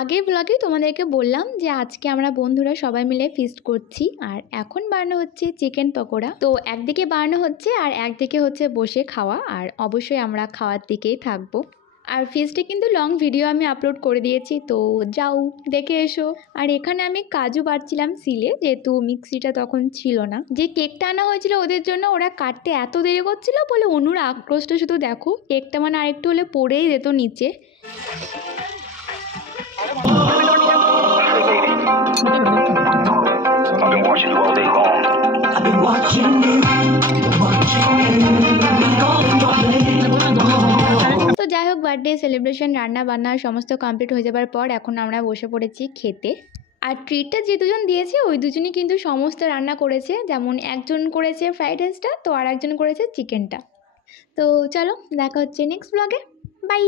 আগের ব্লগে তোমাদেরকে বললাম যে আজকে আমরা বন্ধুরা সবাই মিলে ফিস্ট করছি আর এখন বানানো হচ্ছে চিকেন পকোড়া। তো একদিকে বানানো হচ্ছে আর একদিকে হচ্ছে বসে খাওয়া, আর অবশ্যই আমরা খাওয়ার দিকেই থাকবো। আর ফিস্টে কিন্তু লং ভিডিও আমি আপলোড করে দিয়েছি, তো যাও দেখে এসো। আর এখানে আমি কাজু বাটছিলাম সিলে, যেহেতু মিক্সিটা তখন ছিল না। যে কেকটা আনা হয়েছিল ওদের জন্য, ওরা কাটতে এত দেরি করছিল বলে অনুর আক্রোশটা শুধু দেখো। কেকটা মানে আরেকটু হলে পড়েই যেত নিচে। তো যাই হোক, বার্থডে সেলিব্রেশন রান্না বান্না সমস্ত কমপ্লিট হয়ে যাবার পর এখন আমরা বসে পড়েছি খেতে। আর ট্রিটটা যে দুজন দিয়েছে ওই দুজনই কিন্তু সমস্ত রান্না করেছে, যেমন একজন করেছে ফ্রাইড রাইসটা, তো আর একজন করেছে চিকেনটা। তো চলো দেখা হচ্ছে নেক্সট ব্লগে। বাই।